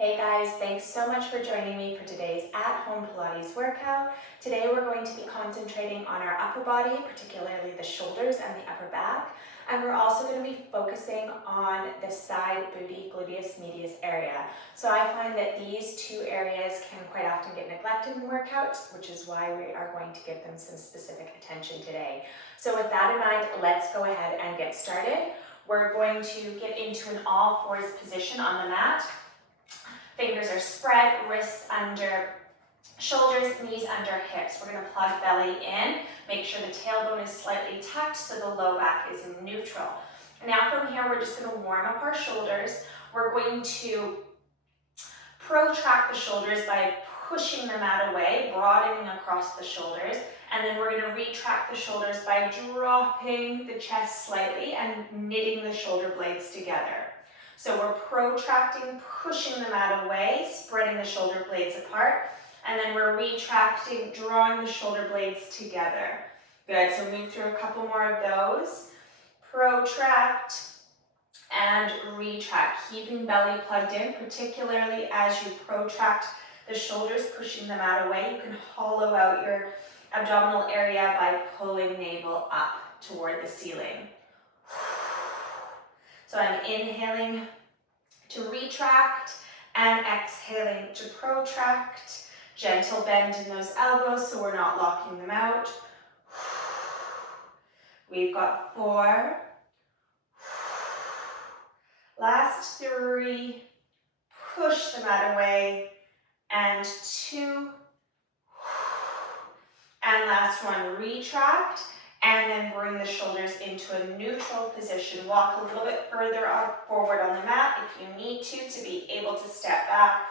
Hey guys, thanks so much for joining me for today's at-home Pilates workout. Today we're going to be concentrating on our upper body, particularly the shoulders and the upper back. And we're also going to be focusing on the side booty, gluteus medius area. So I find that these two areas can quite often get neglected in workouts, which is why we are going to give them some specific attention today. So with that in mind, let's go ahead and get started. We're going to get into an all fours position on the mat. Fingers are spread, wrists under shoulders, knees under hips. We're going to plug belly in. Make sure the tailbone is slightly tucked so the low back is neutral. Now from here, we're just going to warm up our shoulders. We're going to protract the shoulders by pushing the mat away, broadening across the shoulders. And then we're going to retract the shoulders by dropping the chest slightly and knitting the shoulder blades together. So we're protracting, pushing the mat away, spreading the shoulder blades apart, and then we're retracting, drawing the shoulder blades together. Good, so move through a couple more of those. Protract and retract, keeping belly plugged in, particularly as you protract the shoulders, pushing the mat away. You can hollow out your abdominal area by pulling navel up toward the ceiling. So I'm inhaling to retract and exhaling to protract. Gentle bend in those elbows so we're not locking them out. We've got 4. Last 3. Push the mat away. And 2. And last one, retract. And then bring the shoulders into a neutral position. Walk a little bit further forward on the mat if you need to be able to step back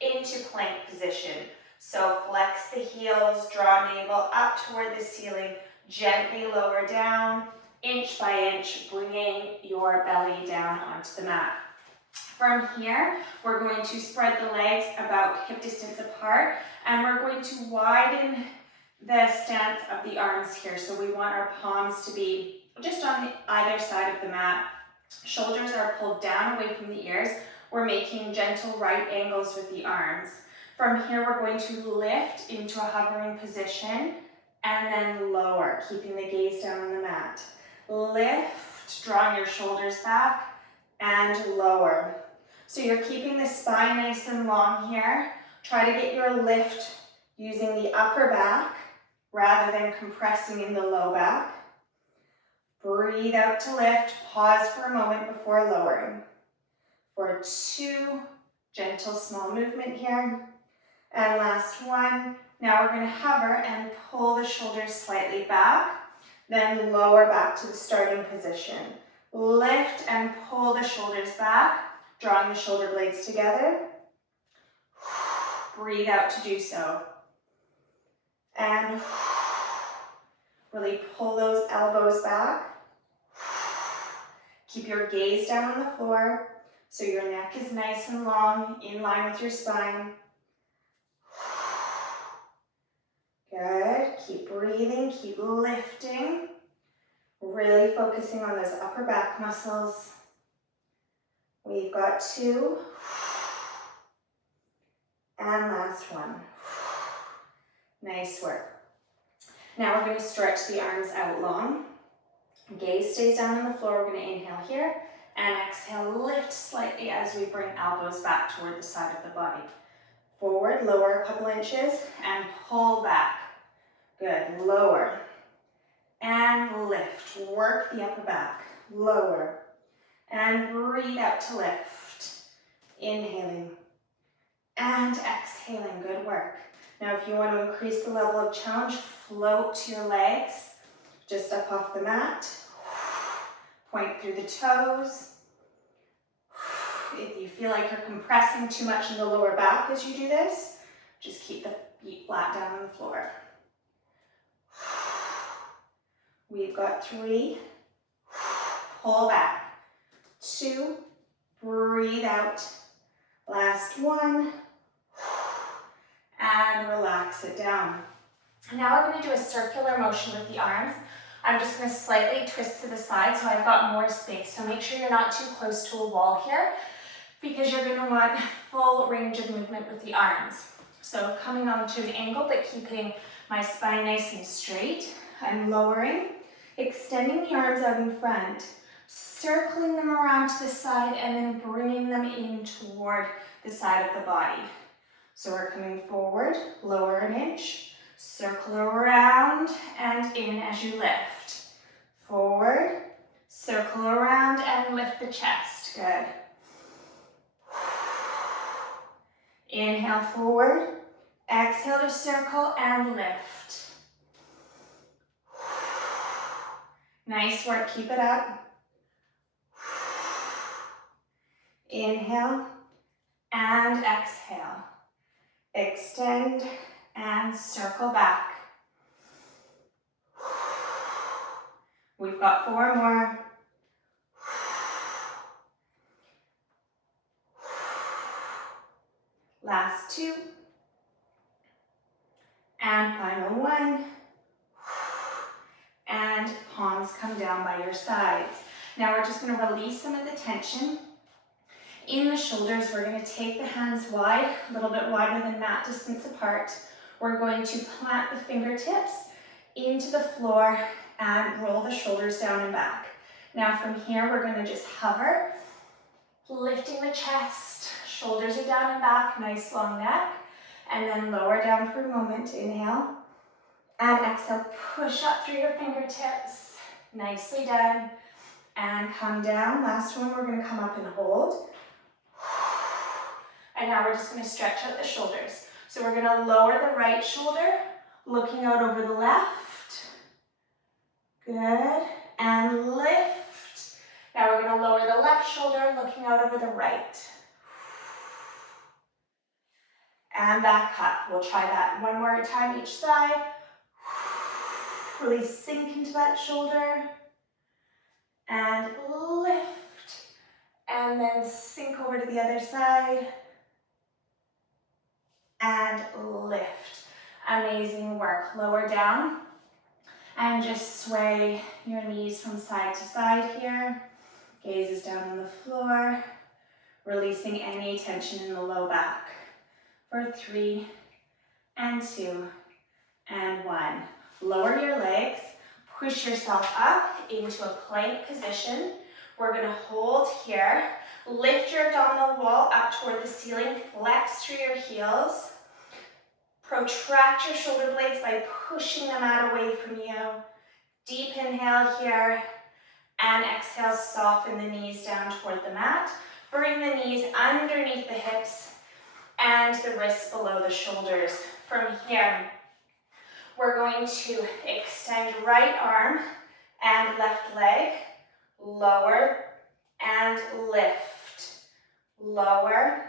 into plank position. So flex the heels, draw navel up toward the ceiling, gently lower down, inch by inch, bringing your belly down onto the mat. From here, we're going to spread the legs about hip distance apart, and we're going to widen the stance of the arms here. So we want our palms to be just on either side of the mat. Shoulders are pulled down away from the ears. We're making gentle right angles with the arms. From here, we're going to lift into a hovering position and then lower, keeping the gaze down on the mat. Lift, drawing your shoulders back and lower. So you're keeping the spine nice and long here. Try to get your lift using the upper back rather than compressing in the low back. Breathe out to lift. Pause for a moment before lowering. For 2, gentle small movement here. And last 1. Now we're going to hover and pull the shoulders slightly back, then lower back to the starting position. Lift and pull the shoulders back, drawing the shoulder blades together. Breathe out to do so. And really pull those elbows back. Keep your gaze down on the floor so your neck is nice and long, in line with your spine. Good. Keep breathing, keep lifting. Really focusing on those upper back muscles. We've got 2. And last 1. Nice work. Now we're going to stretch the arms out long. Gaze stays down on the floor. We're going to inhale here and exhale, lift slightly as we bring elbows back toward the side of the body. Forward, lower a couple inches and pull back. Good, lower and lift. Work the upper back, lower and breathe out to lift. Inhaling and exhaling, good work. Now if you want to increase the level of challenge, float to your legs, just up off the mat. Point through the toes. If you feel like you're compressing too much in the lower back as you do this, just keep the feet flat down on the floor. We've got 3. Pull back. 2. Breathe out. Last 1. And relax it down. Now we're going to do a circular motion with the arms. I'm just going to slightly twist to the side so I've got more space. So make sure you're not too close to a wall here. because you're going to want full range of movement with the arms. So coming onto an angle, but keeping my spine nice and straight. I'm lowering, extending the arms out in front, circling them around to the side, and then bringing them in toward the side of the body. So we're coming forward, lower an inch, circle around and in as you lift. Forward, circle around and lift the chest. Good. Inhale forward, exhale to circle and lift. Nice work, keep it up. Inhale and exhale. Extend and circle back. We've got 4 more. Last 2. And final 1. And palms come down by your sides. Now we're just going to release some of the tension. In the shoulders, we're going to take the hands wide, a little bit wider than mat distance apart. We're going to plant the fingertips into the floor and roll the shoulders down and back. Now from here, we're going to just hover, lifting the chest, shoulders are down and back, nice long neck, and then lower down for a moment. Inhale, and exhale, push up through your fingertips. Nicely done. And come down. Last one, we're going to come up and hold. And now we're just going to stretch out the shoulders. So we're going to lower the right shoulder, looking out over the left. Good. And lift. Now we're going to lower the left shoulder, looking out over the right. And back up. We'll try that one more time each side. Really sink into that shoulder. And lift. And then sink over to the other side. And lift. Amazing work. Lower down. And just sway your knees from side to side here. Gaze is down on the floor. Releasing any tension in the low back. For 3, and 2, and 1. Lower your legs. Push yourself up into a plank position. We're going to hold here. Lift your abdominal wall up toward the ceiling. Flex through your heels. Protract your shoulder blades by pushing them out away from you. Deep inhale here. And exhale, soften the knees down toward the mat. Bring the knees underneath the hips and the wrists below the shoulders. From here, we're going to extend right arm and left leg. Lower and lift. Lower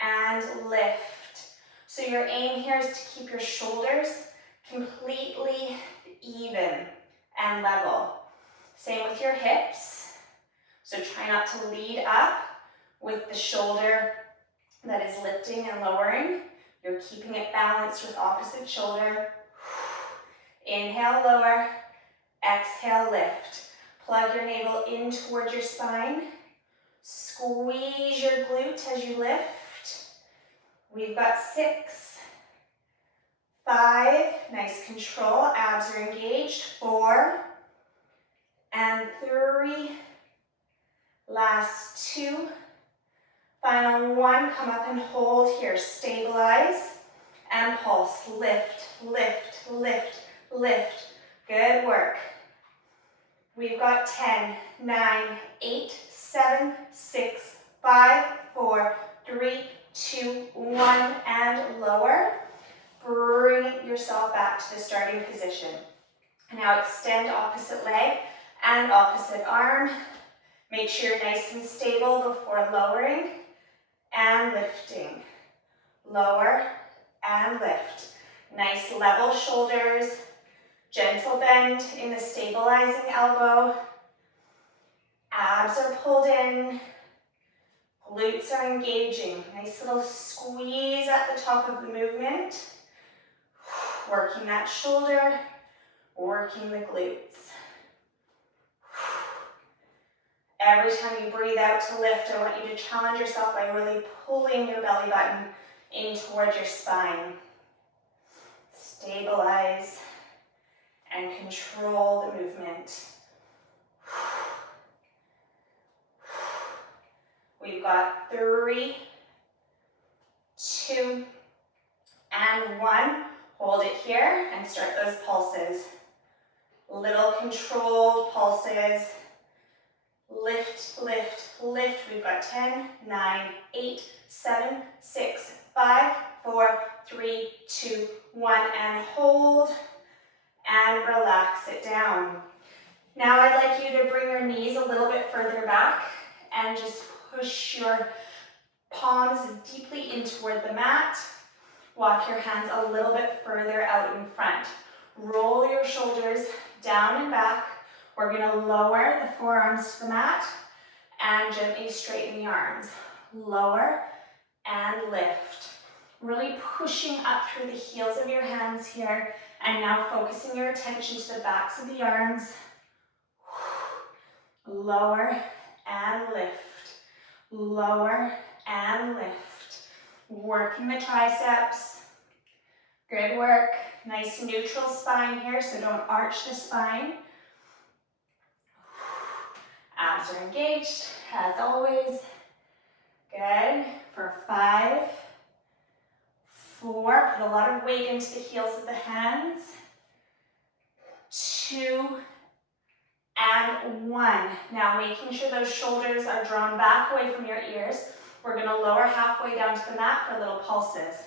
and lift. So your aim here is to keep your shoulders completely even and level. Same with your hips. So try not to lead up with the shoulder that is lifting and lowering. You're keeping it balanced with opposite shoulder. Inhale, lower. Exhale, lift. Plug your navel in towards your spine. Squeeze your glute as you lift. We've got 6, 5, nice control, abs are engaged. 4, and 3, last 2, final 1, come up and hold here, stabilize, and pulse, lift, lift, lift, lift, good work. We've got 10, 9, 8, 7, 6, 5, 4, 3, 2, 1, and lower. Bring yourself back to the starting position. Now extend opposite leg and opposite arm. Make sure you're nice and stable before lowering and lifting. Lower and lift. Nice level shoulders. Gentle bend in the stabilizing elbow. Abs are pulled in. Glutes are engaging. Nice little squeeze at the top of the movement. Working that shoulder, working the glutes. Every time you breathe out to lift, I want you to challenge yourself by really pulling your belly button in towards your spine. Stabilize and control the movement. We've got 3, 2, and 1. Hold it here and start those pulses. Little controlled pulses. Lift, lift, lift. We've got 10, 9, 8, 7, 6, 5, 4, 3, 2, 1, and hold and relax it down. Now I'd like you to bring your knees a little bit further back and just push your palms deeply in toward the mat. Walk your hands a little bit further out in front. Roll your shoulders down and back. We're going to lower the forearms to the mat and gently straighten the arms. Lower and lift. Really pushing up through the heels of your hands here, and now focusing your attention to the backs of the arms. Lower and lift. Lower and lift. Working the triceps. Good work. Nice neutral spine here, so don't arch the spine. Abs are engaged, as always. Good. For 5, 4, put a lot of weight into the heels of the hands. 2, and 1. Now making sure those shoulders are drawn back away from your ears. We're going to lower halfway down to the mat for little pulses.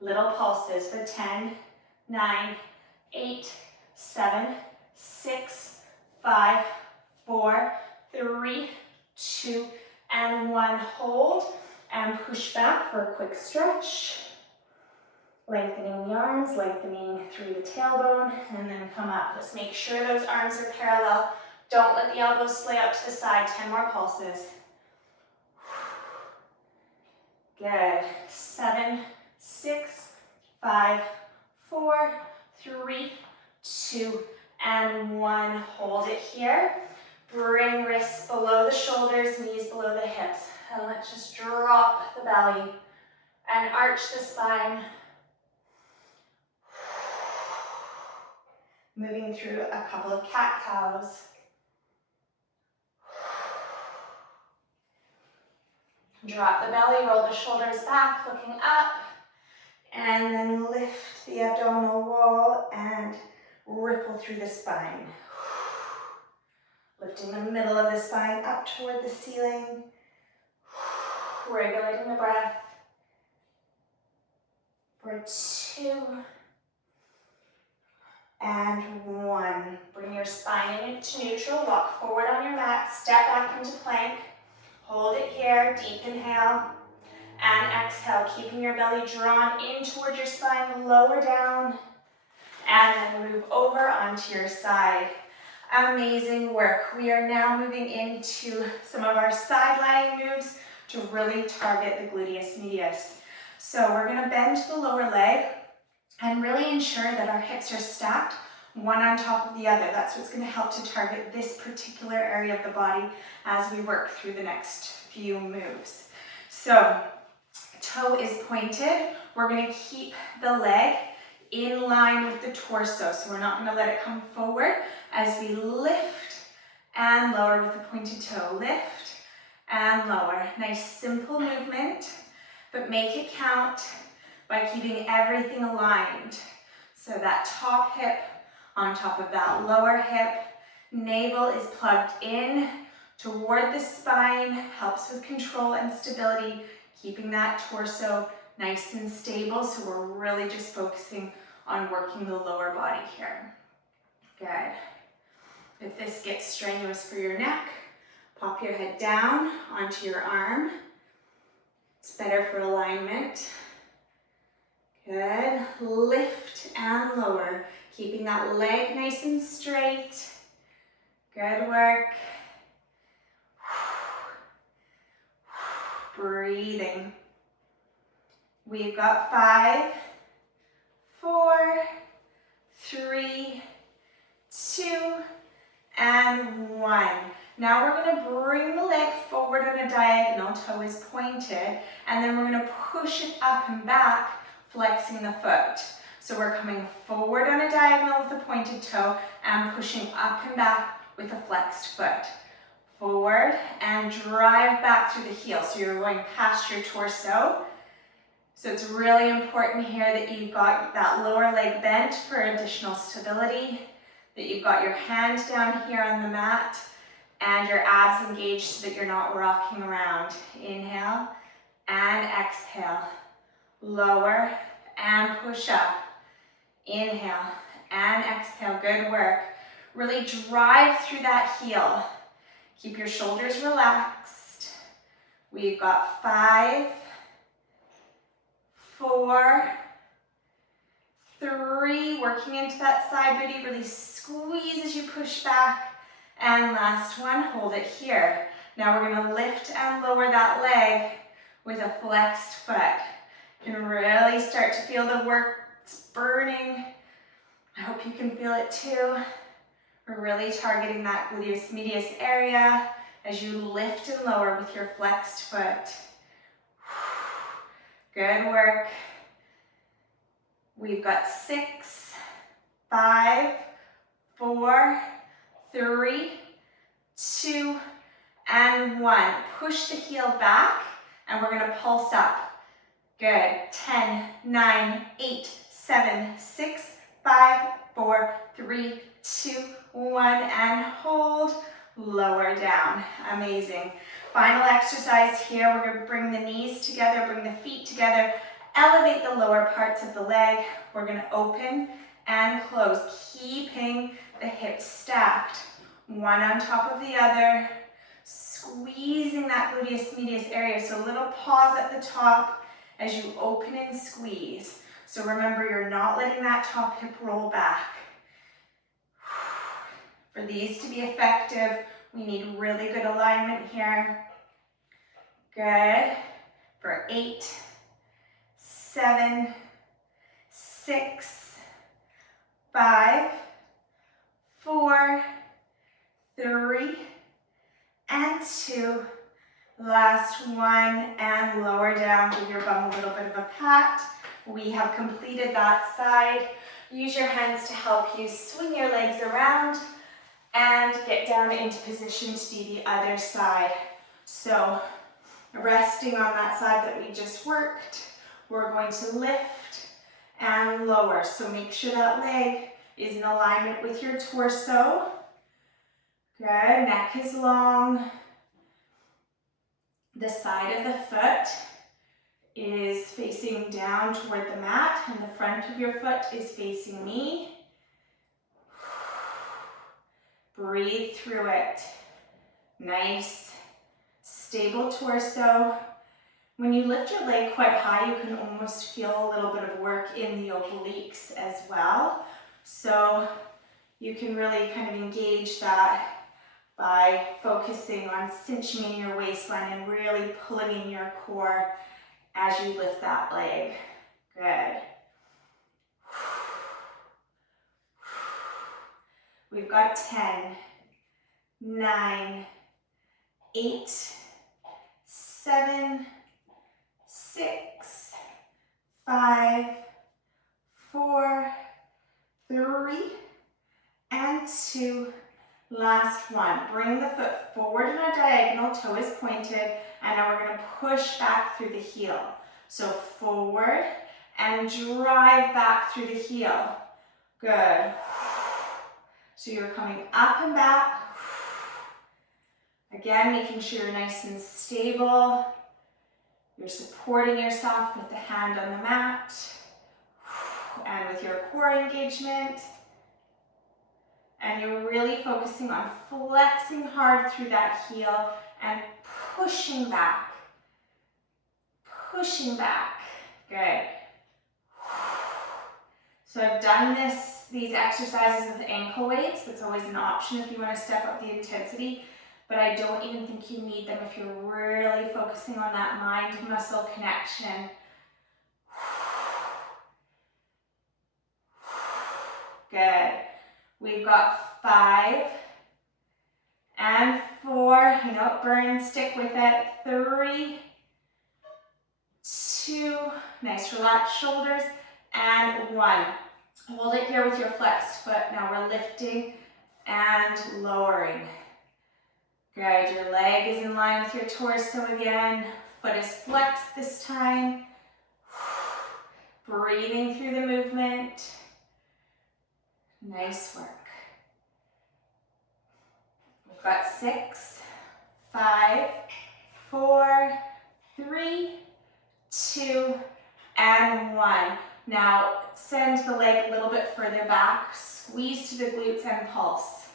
Little pulses for 10, 9, 8, 7, 6, 5, 4, 3, 2, and 1. Hold and push back for a quick stretch. Lengthening the arms, lengthening through the tailbone, and then come up. Let's make sure those arms are parallel. Don't let the elbows splay out to the side. 10 more pulses. Good. 7, 6, 5, 4, 3, 2, and 1. Hold it here. Bring wrists below the shoulders, knees below the hips. And let's just drop the belly and arch the spine. Moving through a couple of cat-cows. Drop the belly, roll the shoulders back, looking up. And then lift the abdominal wall and ripple through the spine. Lifting the middle of the spine up toward the ceiling. Regulating the breath. For 2, and 1. Bring your spine into neutral. Walk forward on your mat. Step back into plank. Hold it here. Deep inhale. And exhale. Keeping your belly drawn in toward your spine. Lower down. And then move over onto your side. Amazing work. We are now moving into some of our side lying moves to really target the gluteus medius. So we're going to bend the lower leg and really ensure that our hips are stacked one on top of the other. That's what's going to help to target this particular area of the body as we work through the next few moves. So toe is pointed. We're going to keep the leg in line with the torso. So we're not going to let it come forward as we lift and lower with the pointed toe. Lift and lower. Nice simple movement, but make it count by keeping everything aligned. So that top hip on top of that lower hip, navel is plugged in toward the spine, helps with control and stability, keeping that torso nice and stable. So we're really just focusing on working the lower body here. Good. If this gets strenuous for your neck, pop your head down onto your arm. It's better for alignment. Good. Lift and lower, keeping that leg nice and straight. Good work. Breathing. We've got 5, 4, 3, 2, and 1. Now we're going to bring the leg forward on a diagonal, toe is pointed, and then we're going to push it up and back, flexing the foot. So we're coming forward on a diagonal with a pointed toe and pushing up and back with a flexed foot. Forward and drive back through the heel. So you're going past your torso. So it's really important here that you've got that lower leg bent for additional stability, that you've got your hand down here on the mat and your abs engaged so that you're not rocking around. Inhale and exhale. Lower and push up. Inhale and exhale. Good work. Really drive through that heel. Keep your shoulders relaxed. We've got 5, 4, 3, working into that side booty. Really squeeze as you push back. And last one, hold it here. Now we're going to lift and lower that leg with a flexed foot. You can really start to feel the work. It's burning. I hope you can feel it too. We're really targeting that gluteus medius area as you lift and lower with your flexed foot. Good work. We've got 6, 5, 4, 3, 2, and 1. Push the heel back and we're going to pulse up. Good. 10, 9, 8, 7, 6, 5, 4, 3, 2, 1, and hold. Lower down. Amazing. Final exercise here. We're going to bring the knees together, bring the feet together, elevate the lower parts of the leg. We're going to open and close, keeping the hips stacked, one on top of the other, squeezing that gluteus medius area. So a little pause at the top as you open and squeeze. So remember, you're not letting that top hip roll back. For these to be effective, we need really good alignment here. Good. For 8, 7, 6, 5, 4, 3, and 2. Last one, and lower down. Give your bum a little bit of a pat. We have completed that side. Use your hands to help you swing your legs around and get down into position to do the other side. So resting on that side that we just worked, we're going to lift and lower. So make sure that leg is in alignment with your torso. Good, neck is long. The side of the foot is facing down toward the mat and the front of your foot is facing me. Breathe through it. Nice, stable torso. When you lift your leg quite high, you can almost feel a little bit of work in the obliques as well. So you can really kind of engage that by focusing on cinching in your waistline and really pulling in your core as you lift that leg. Good. We've got 10, 9, 8, 7, 6, 5, 4, 3, and 2. Last one. Bring the foot forward in a diagonal, toe is pointed, and now we're going to push back through the heel. So forward and drive back through the heel. Good. So you're coming up and back. Again, making sure you're nice and stable. You're supporting yourself with the hand on the mat and with your core engagement. And you're really focusing on flexing hard through that heel and pushing back. Pushing back. Good. So I've done these exercises with ankle weights. That's always an option if you want to step up the intensity. But I don't even think you need them if you're really focusing on that mind-muscle connection. Good. We've got 5, and 4. I know it burns, stick with it. 3, 2, nice relaxed shoulders, and 1. Hold it here with your flexed foot. Now we're lifting and lowering. Good, your leg is in line with your torso again. Foot is flexed this time. Breathing through the movement. Nice work. We've got 6, 5, 4, 3, 2, and 1. Now send the leg a little bit further back. Squeeze to the glutes and pulse.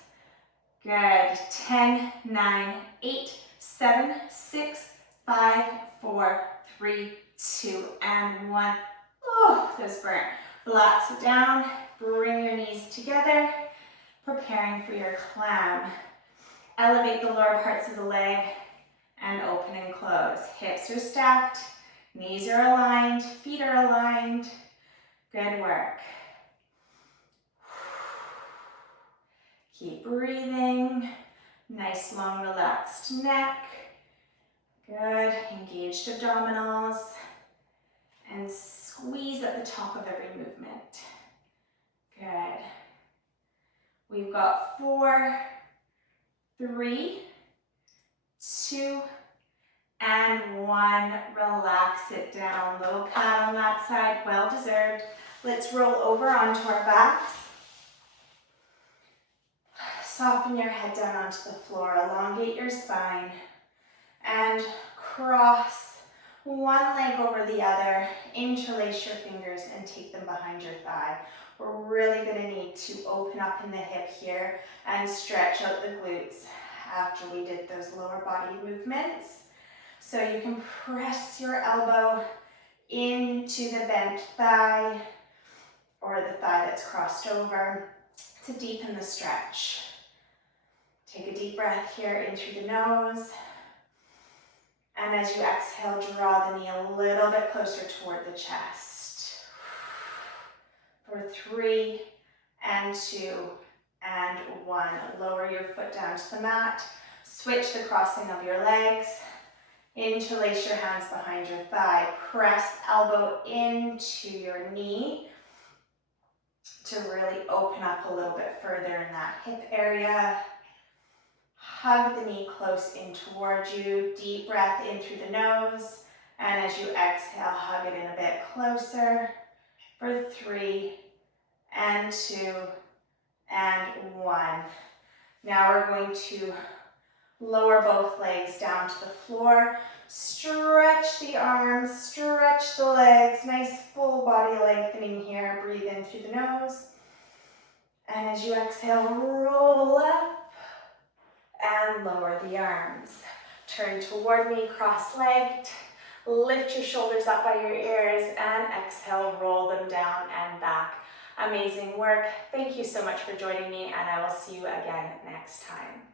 Good. 10, 9, 8, 7, 6, 5, 4, 3, 2, and 1. Oh, those burn. Relax it down. Bring your knees together. Preparing for your clam. Elevate the lower parts of the leg and open and close. Hips are stacked. Knees are aligned. Feet are aligned. Good work. Keep breathing. Nice long relaxed neck. Good. Engaged abdominals. And squeeze at the top of every movement. Good. We've got 4, 3, 2, and 1. Relax it down. Little pat on that side. Well deserved. Let's roll over onto our backs. Soften your head down onto the floor. Elongate your spine. And cross one leg over the other. Interlace your fingers and take them behind your thigh. We're really going to need to open up in the hip here and stretch out the glutes after we did those lower body movements. So you can press your elbow into the bent thigh or the thigh that's crossed over to deepen the stretch. Take a deep breath here in through the nose. And as you exhale, draw the knee a little bit closer toward the chest. For 3, and 2, and 1. Lower your foot down to the mat. Switch the crossing of your legs. Interlace your hands behind your thigh. Press elbow into your knee to really open up a little bit further in that hip area. Hug the knee close in towards you. Deep breath in through the nose. And as you exhale, hug it in a bit closer. For 3, and 2, and 1. Now we're going to lower both legs down to the floor. Stretch the arms, stretch the legs. Nice full body lengthening here. Breathe in through the nose. And as you exhale, roll up and lower the arms. Turn toward me, cross-legged. Lift your shoulders up by your ears and exhale, roll them down and back. Amazing work. Thank you so much for joining me, and I will see you again next time.